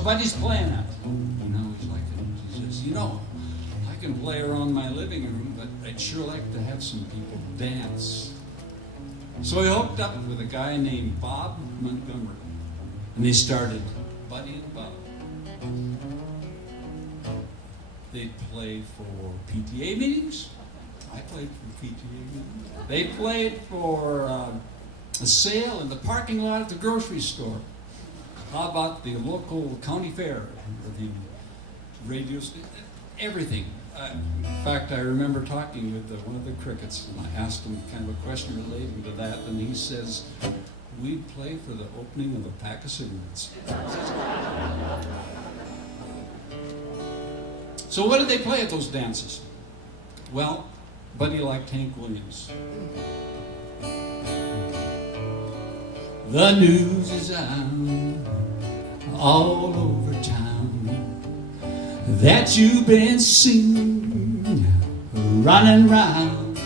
So Buddy's playing that. And I was like, he says, you know, I can play around my living room, but I'd sure like to have some people dance. So he hooked up with a guy named Bob Montgomery. And they started Buddy and Bob. They'd play for PTA meetings. I played for PTA meetings. They played for a sale in the parking lot at the grocery store. How about the local county fair, or the radio station, everything. In fact, I remember talking with one of the crickets, and I asked him kind of a question relating to that, and he says, we'd play for the opening of a pack of cigarettes. So what did they play at those dances? Well, Buddy liked Hank Williams. The news is out all over town that you've been seen running round.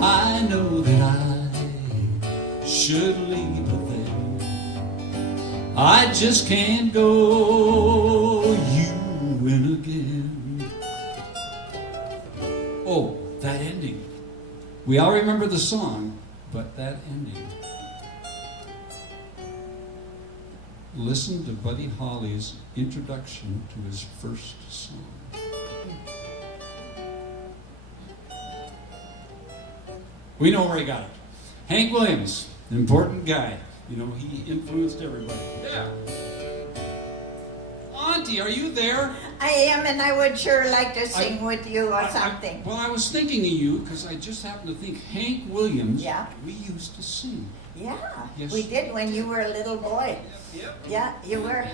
I know that I should leave, but then I just can't go. You win again. Oh, that ending. We all remember the song, but that ending. Listen to Buddy Holly's introduction to his first song. We know where he got it. Hank Williams, an important guy. You know, he influenced everybody. Yeah. Auntie, are you there? I am, and I would sure like to sing with you or something. Well, I was thinking of you because I just happened to think Hank Williams, yeah, we used to sing. Yeah, yes. We did when you were a little boy. Yep. Yeah, you were.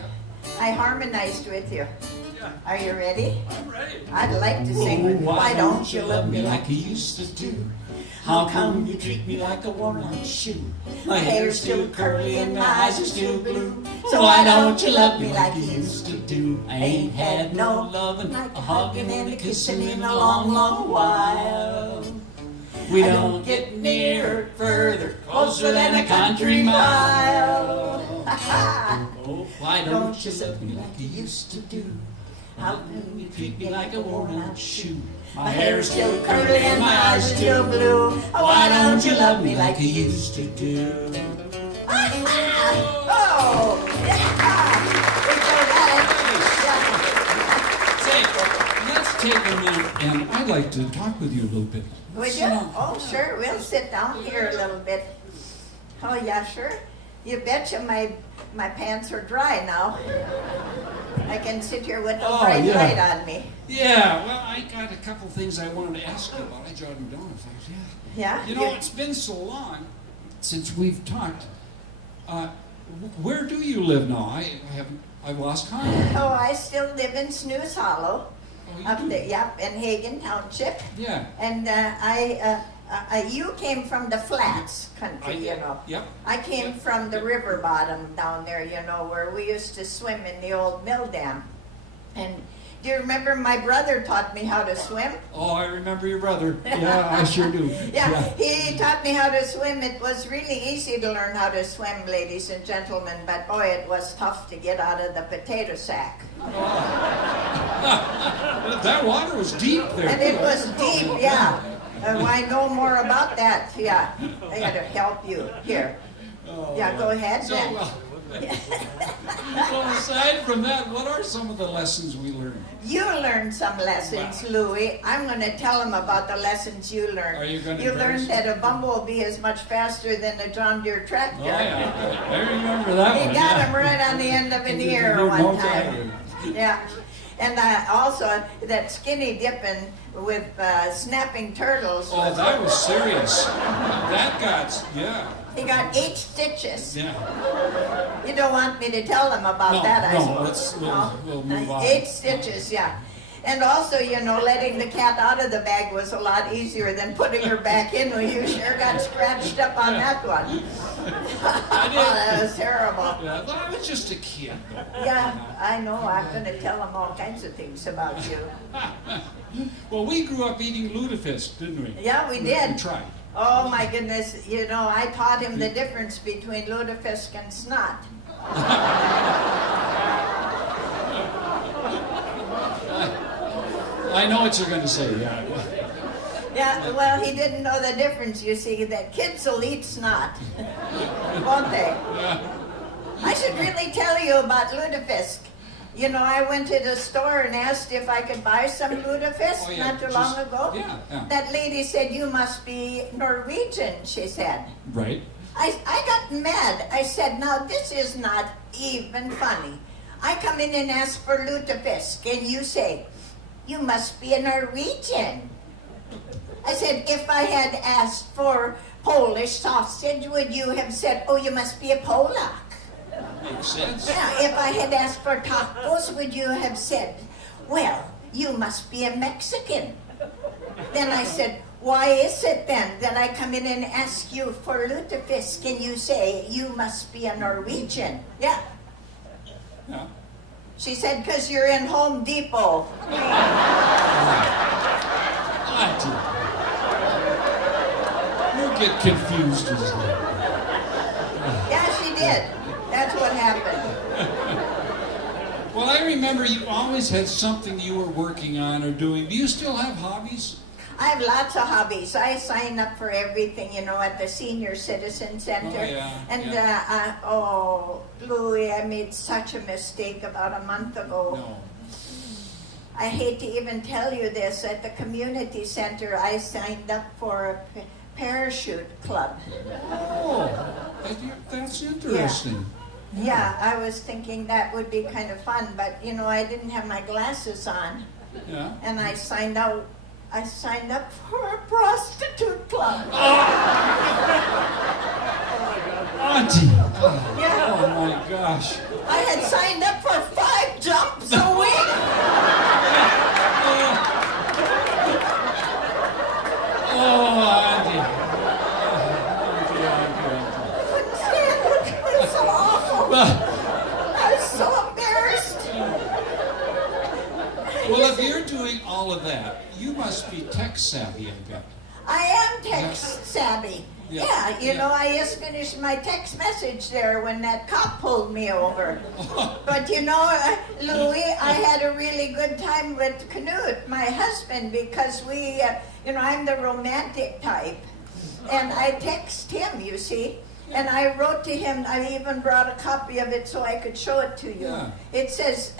I harmonized with you. Yeah. Are you ready? I'm ready. I'd like to sing with Why Don't You Love Me Like You Used to Do? How come you treat me like a worn-out shoe? My hair's still curly and my eyes are still blue. So why don't you love me like you used to do? I ain't had no loving, a hugging and a kissing in a long, long while. We don't get nearer, further, closer than a country mile. Oh, why don't you love me like you used to do? How come you treat me like a worn-out shoe? My hair's still curly and my eyes are still blue. Why don't you love me like you used to do? Oh, Say, let's take a minute, and I'd like to talk with you a little bit. would you? Oh, sure. We'll sit down here a little bit. Oh, yeah, sure. You betcha my pants are dry now. I can sit here with no bright light on me. Yeah, well, I got a couple things I wanted to ask you about. I jotted them down, in fact, Yeah? You know, it's been so long since we've talked. Where do you live now? I've lost contact. Oh, I still live in Snooze Hollow. Oh, you Up do? there, yep, in Hagen Township. Yeah. And you came from the flats country, you know. Yep. I came from the river bottom down there, you know, where we used to swim in the old mill dam. And do you remember my brother taught me how to swim? Oh, I remember your brother. Yeah, I sure do. Yeah, he taught me how to swim. It was really easy to learn how to swim, ladies and gentlemen, but boy, it was tough to get out of the potato sack. That water was deep there. And it was deep, yeah. I know more about that, yeah. I got to help you. Here. Yeah, go ahead then. So aside from that, what are some of the lessons we learned? You learned some lessons, Louie. I'm going to tell them about the lessons you learned. Are you going to? You learned that a bumblebee is much faster than a John Deere tractor. Oh, yeah. I remember that one. He got him right on the end of an ear one time. Yeah. And also that skinny dipping with snapping turtles. Oh, that was serious. That got, yeah. He got 8 stitches. Yeah. You don't want me to tell them about that, I suppose. We'll move on. 8 stitches, yeah. And also, you know, letting the cat out of the bag was a lot easier than putting her back in. Well, you sure got scratched up on that one. That was terrible. Yeah, I was just a kid, though. Yeah, I know. I'm going to tell them all kinds of things about you. Well, we grew up eating lutefisk, didn't we? Yeah, we did. We tried. Oh, my goodness. You know, I taught him the difference between lutefisk and snot. I know what you're going to say, yeah. Yeah, well, he didn't know the difference, you see, that kids will eat snot, won't they? I should really tell you about lutefisk. You know, I went to the store and asked if I could buy some lutefisk not too long ago. Yeah. That lady said, you must be Norwegian, she said. Right. I got mad. I said, now this is not even funny. I come in and ask for lutefisk, and you say, you must be a Norwegian. I said, if I had asked for Polish sausage, would you have said, oh, you must be a Polak? Makes sense. Yeah, if I had asked for tacos, would you have said, well, you must be a Mexican? Then I said, why is it then that I come in and ask you for lutefisk and you say, you must be a Norwegian? Yeah. Yeah. She said, because you're in Home Depot. You get confused easily. Yeah, she did. That's what happened. Well, I remember you always had something you were working on or doing. Do you still have hobbies? I have lots of hobbies. I sign up for everything, you know, at the Senior Citizen Center. Oh, yeah, And, yeah. Louis, I made such a mistake about a month ago. No. I hate to even tell you this. At the community center, I signed up for a parachute club. Oh, that's interesting. Yeah, I was thinking that would be kind of fun, but, you know, I didn't have my glasses on. Yeah. And I signed up for a prostitute club. Auntie. Yeah. Oh my gosh. I had signed up for 5 jumps a week. Oh, Auntie. I couldn't stand it. It was so awful. I was so embarrassed. Well, if you're doing all of that, you must be tech savvy, I bet. I am text savvy. Yeah. Yeah, you know, I just finished my text message there when that cop pulled me over. But you know, Louis, I had a really good time with Knut, my husband, because we, you know, I'm the romantic type. And I text him, you see. And I wrote to him, I even brought a copy of it so I could show it to you. Yeah. It says,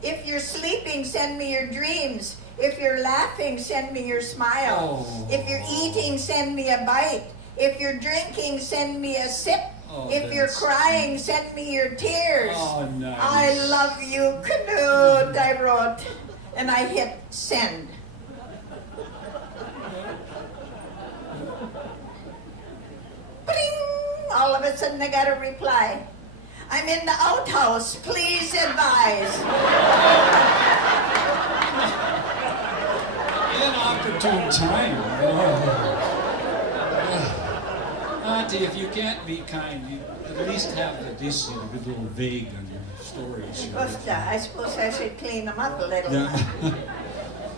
if you're sleeping, send me your dreams. If you're laughing, send me your smile. Oh. If you're eating, send me a bite. If you're drinking, send me a sip. Oh, if you're crying, send me your tears. Oh, nice. I love you, Knut, I wrote. And I hit send. Bling! All of a sudden I got a reply. I'm in the outhouse. Please advise. Inopportune time. Oh. Auntie, if you can't be kind, you at least have the decency to be a little vague on your stories. I suppose I should clean them up a little. Yeah.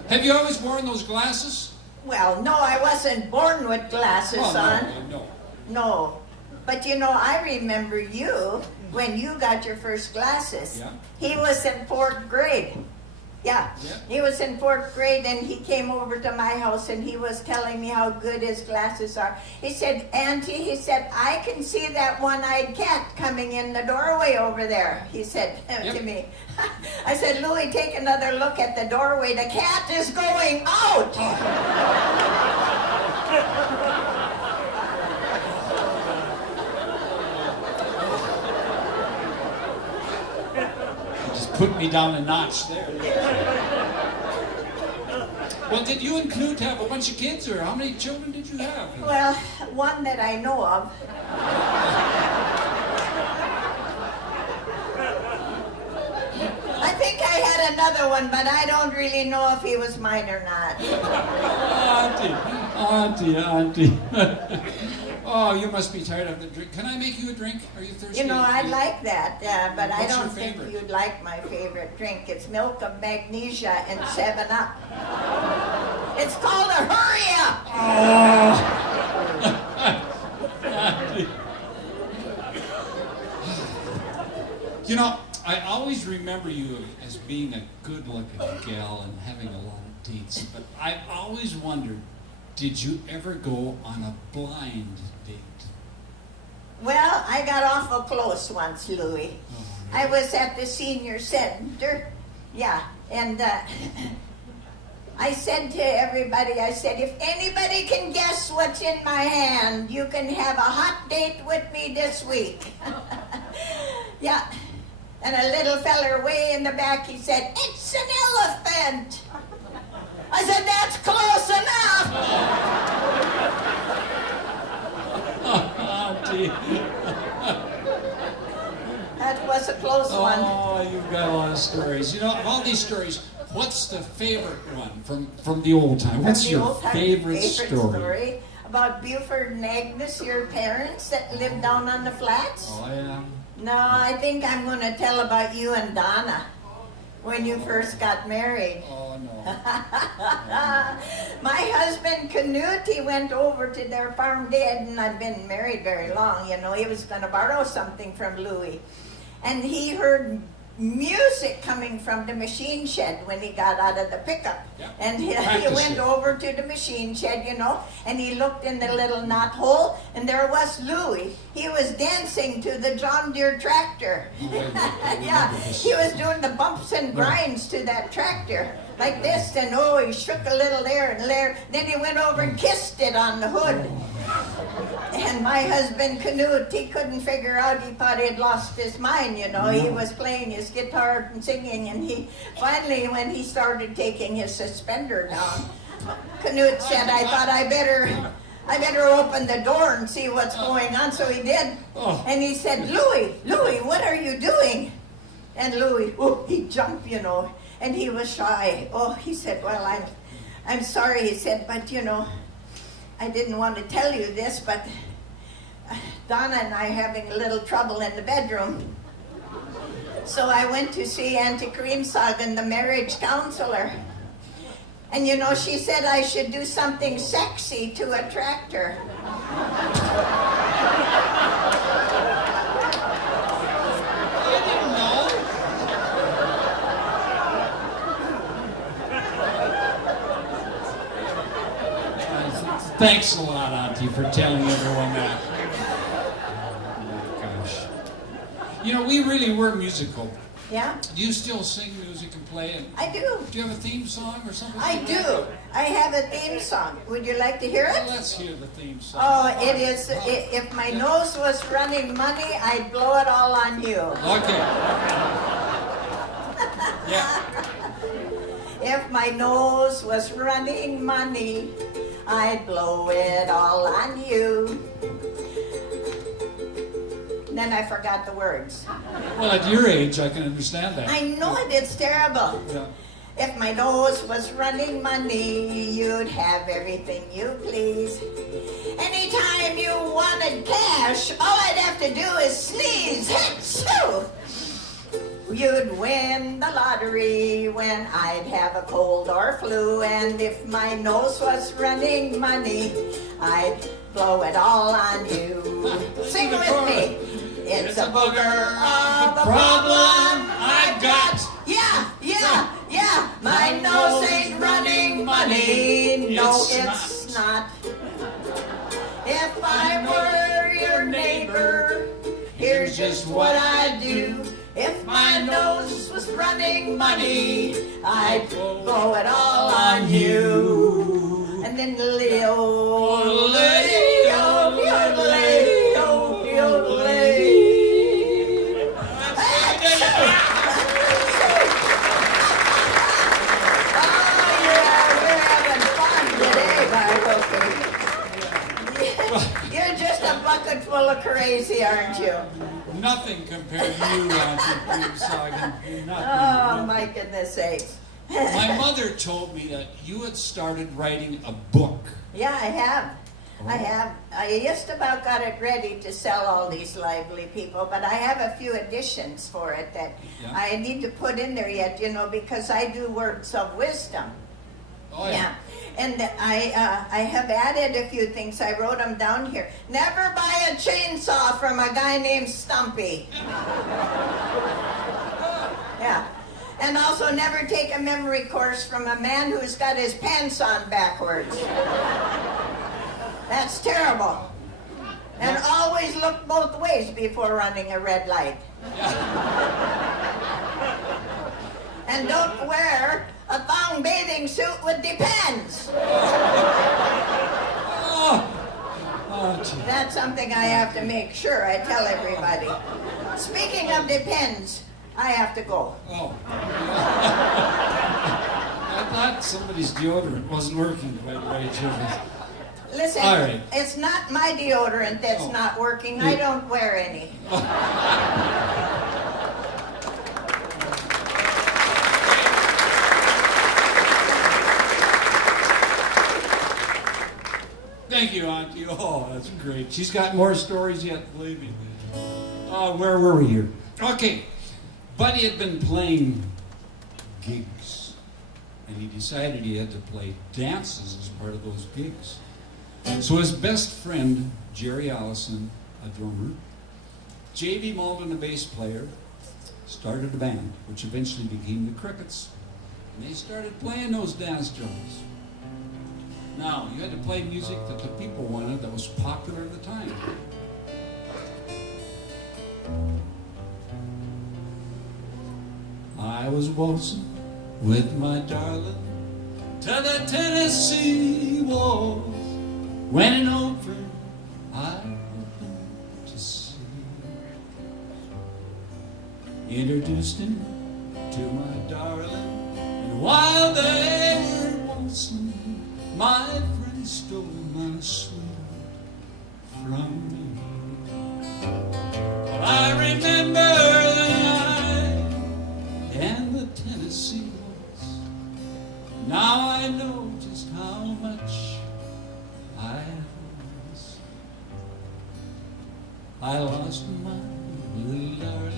Have you always worn those glasses? Well, no, I wasn't born with glasses on. No. No. But you know, I remember you when you got your first glasses. Yeah. He was in 4th grade. Yeah. He was in 4th grade and he came over to my house and he was telling me how good his glasses are. He said, Auntie, he said, I can see that one-eyed cat coming in the doorway over there, he said to me. I said, Louis, take another look at the doorway. The cat is going out. Put me down a notch there. Well, did you and Knut have a bunch of kids, or how many children did you have? Well, one that I know of. I think I had another one, but I don't really know if he was mine or not. Auntie. Oh, you must be tired of the drink. Can I make you a drink? Are you thirsty? You know, I'd like that, but I What's your don't think favorite? you'd like my favorite drink. It's milk of magnesia and 7-Up. It's called a Hurry Up! You know, I always remember you as being a good-looking gal and having a lot of dates, but I've always wondered, did you ever go on a blind date? Well, I got awful close once, Louis. Oh, I was at the senior center, yeah, and I said to everybody, I said, if anybody can guess what's in my hand, you can have a hot date with me this week. Yeah, and a little feller way in the back, he said, it's an elephant. I said, that's close enough. Oh, dear. That was a close one. Oh, you've got a lot of stories. You know, of all these stories, what's the favorite one from the old time? What's The your old-time favorite story? about Buford and Agnes, your parents that lived down on the flats? Oh, yeah. No, I think I'm going to tell about you and Donna when you first got married. Oh, no. My husband Canute, he went over to their farm. They hadn't not been married very long, you know. He was going to borrow something from Louis. And he heard music coming from the machine shed when he got out of the pickup. Yep. And he Practicing. went over to the machine shed, you know, and he looked in the little knot hole, and there was Louis. He was dancing to the John Deere tractor. Yeah, he was doing the bumps and grinds to that tractor. Like this, and oh, he shook a little there and there. Then he went over and kissed it on the hood. And my husband Canute, he couldn't figure out, he thought he'd lost his mind, you know. He was playing his guitar and singing, and he finally, when he started taking his suspender down, Canute said, I thought I better open the door and see what's going on. So he did. And he said, Louis, what are you doing? And Louis, oh, he jumped, you know, and he was shy. Oh, he said, well, I'm sorry, he said, but you know, I didn't want to tell you this, but Donna and I are having a little trouble in the bedroom. So I went to see Auntie Creamsagan, the marriage counselor. And you know, she said I should do something sexy to attract her. Thanks a lot, Auntie, for telling everyone that. Oh, my gosh. You know, we really were musical. Yeah? Do you still sing music and play it? I do. Do you have a theme song or something? I like do. that? I have a theme song. Would you like to hear Well, it? let's hear the theme song. Oh, it is, if my nose was running money, I'd blow it all on you. Okay. Yeah. If my nose was running money, I'd blow it all on you. Then I forgot the words. Well, at your age, I can understand that. I know it, it's terrible. Yeah. If my nose was running money, you'd have everything you please. Anytime you wanted cash, all I'd have to do is sneeze. Achoo! You'd win the lottery when I'd have a cold or flu. And if my nose was running money, I'd blow it all on you. Sing with me. It's a booger of a problem I've got. Yeah, yeah, yeah. My nose ain't running money. No, it's not. If I were your neighbor, here's just what I'd do. If my nose was running money, I'd blow it all on you. And then Leo, Leo, Leo, Leo, Leo. You're just a bucket full of crazy, aren't you? Nothing compared to you, Auntie Creamsagan. Nothing. Oh, my goodness sakes. My mother told me that you had started writing a book. Yeah, I have. Oh. I have. I just about got it ready to sell all these lively people, but I have a few additions for it that Yeah. I need to put in there yet, you know, because I do words of wisdom. Oh, yeah. And I have added a few things. I wrote them down here. Never buy a chainsaw from a guy named Stumpy. Yeah. And also never take a memory course from a man who's got his pants on backwards. That's terrible. And always look both ways before running a red light. And don't wear a thong bathing suit with depends. That's something I have to make sure I tell everybody. Speaking of depends, I have to go. Oh. I thought somebody's deodorant wasn't working quite right, Jimmy. Listen, all right. It's not my deodorant that's not working. I don't wear any. Thank you, Auntie. Oh, that's great. She's got more stories yet, believe me. Oh, where were we here? Okay. Buddy had been playing gigs, and he decided he had to play dances as part of those gigs. So his best friend, Jerry Allison, a drummer, J.B. Malden, a bass player, started a band, which eventually became the Crickets. And they started playing those dance drums. Now, you had to play music that the people wanted that was popular at the time. I was waltzing with my darling to the Tennessee walls when an old friend I happened to see introduced him to my darling, and while they were waltzing, my friend stole my sweet from me. Well, I remember the night and the Tennessee waltz. Now I know just how much I lost. I lost my little darling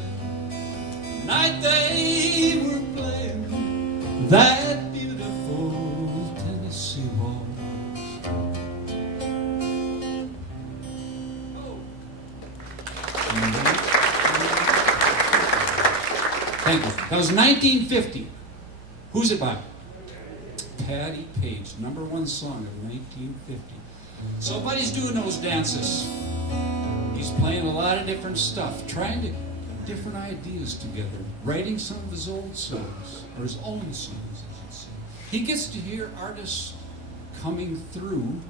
the night they were playing that beautiful Tennessee waltz. Thank you. That was 1950. Who's it by? Patty Page, #1 song of 1950. So Buddy's doing those dances. He's playing a lot of different stuff, trying to get different ideas together, writing some of his old songs, or his own songs, I should say. He gets to hear artists coming through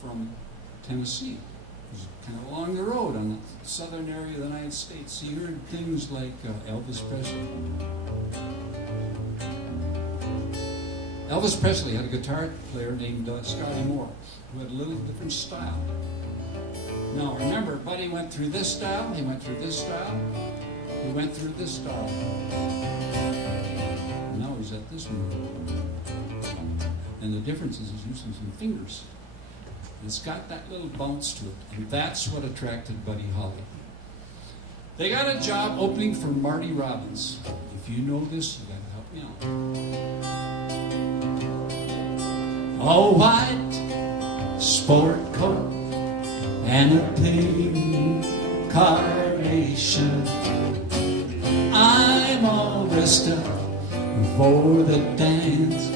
from Tennessee. It was kind of along the road on the southern area of the United States. He heard things like Elvis Presley. Elvis Presley had a guitar player named Scotty Moore, who had a little different style. Now remember, Buddy went through this style, he went through this style, he went through this style. Now he's at this one. And the difference is he's using some fingers. It's got that little bounce to it, and that's what attracted Buddy Holly. They got a job opening for Marty Robbins. If you know this, you gotta help me out. A white sport coat and a pink carnation. I'm all dressed up for the dance.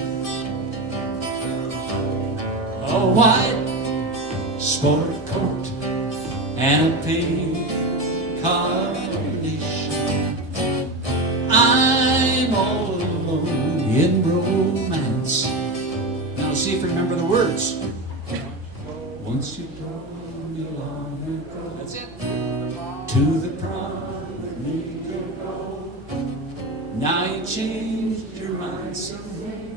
A white sport coat and a pink carnation. I'm all alone in romance. Now see if you remember the words. Once you told me long ago, that's it, to the promised me to go. Now you changed your mind someday.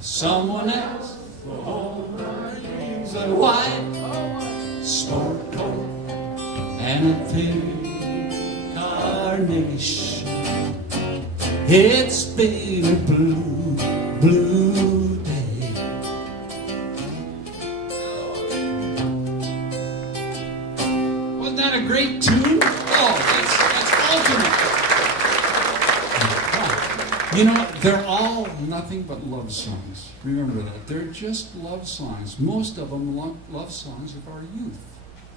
Someone else will hold my dreams. A white sport coat and a pink carnation. It's been a blue, blue day. Wasn't that a great tune? Oh, that's ultimate. You know, they're all nothing but love songs. Remember that. They're just love songs. Most of them love songs of our youth.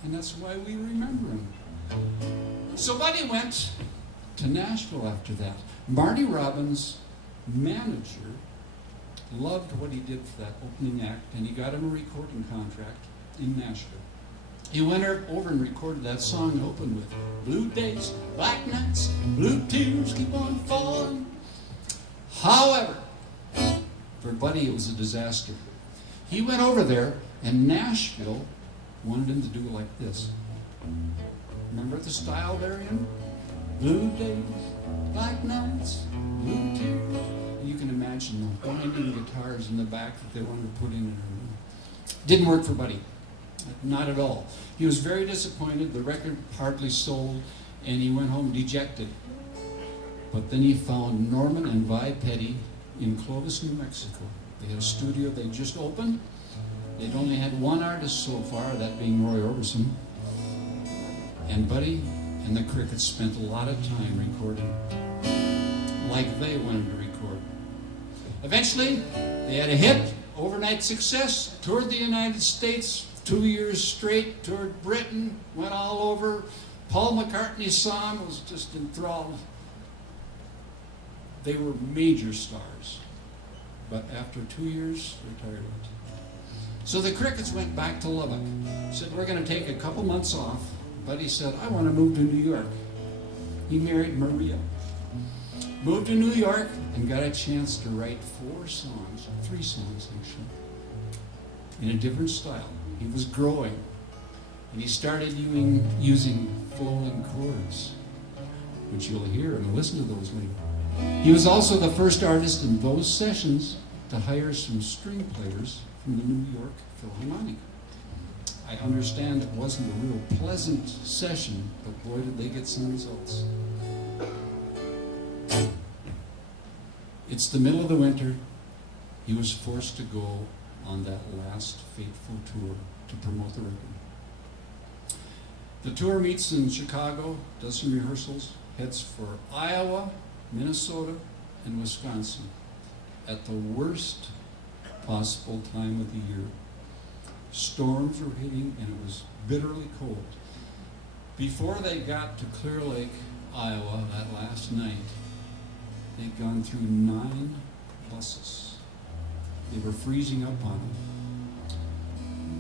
And that's why we remember them. So Buddy went to Nashville after that. Marty Robbins' manager loved what he did for that opening act, and he got him a recording contract in Nashville. He went over and recorded that song and opened with blue days, black nights, blue tears keep on falling. However, for Buddy it was a disaster. He went over there and Nashville wanted him to do it like this. Remember the style they're in? Blue days, black nights, blue tears. And you can imagine the winding guitars in the back that they wanted to put in her room. Didn't work for Buddy. Not at all. He was very disappointed. The record hardly sold, and he went home dejected. But then he found Norman and Vi Petty in Clovis, New Mexico. They had a studio they just opened. They'd only had one artist so far, that being Roy Orbison. And Buddy and the Crickets spent a lot of time recording, like they wanted to record. Eventually, they had a hit, overnight success, toured the United States 2 years straight, toured Britain, went all over. Paul McCartney saw him, was just enthralled. They were major stars. But after 2 years, retirement. So the Crickets went back to Lubbock. Said, we're going to take a couple months off. Buddy said, I want to move to New York. He married Maria. Moved to New York and got a chance to write 3 songs actually, in a different style. He was growing, and he started using flowing chords, which you'll hear and listen to those later. He was also the first artist in those sessions to hire some string players from the New York Philharmonic. I understand it wasn't a real pleasant session, but boy did they get some results. It's the middle of the winter. He was forced to go on that last fateful tour to promote the record. The tour meets in Chicago, does some rehearsals, heads for Iowa, Minnesota, and Wisconsin at the worst possible time of the year. Storms were hitting and it was bitterly cold. Before they got to Clear Lake, Iowa, that last night, they'd gone through 9 buses. They were freezing up on them.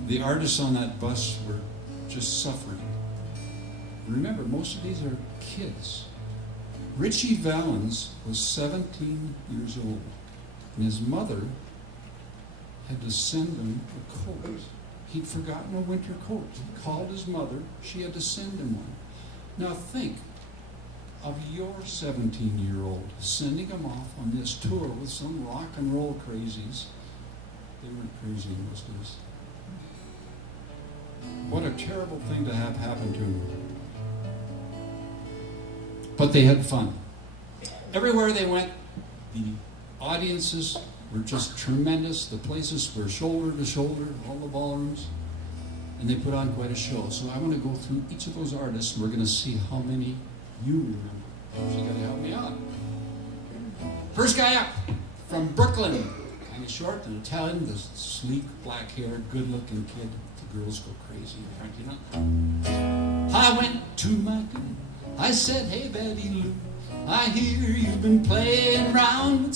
The artists on that bus were just suffering. Remember, most of these are kids. Richie Valens was 17 years old, and his mother had to send him a coat. He'd forgotten a winter coat. He called his mother. She had to send him one. Now think of your 17-year-old sending him off on this tour with some rock and roll crazies. They weren't crazy in those days. What a terrible thing to have happen to them. But they had fun. Everywhere they went, the audiences were just tremendous. The places were shoulder to shoulder, all the ballrooms, and they put on quite a show. So I want to go through each of those artists, and we're going to see how many you remember. So you got to help me out. First guy up, from Brooklyn, kind of short and Italian, the sleek, black-haired, good-looking kid. The girls go crazy, you know. I went to my girl. I said, hey, Betty Lou, I hear you've been playing around with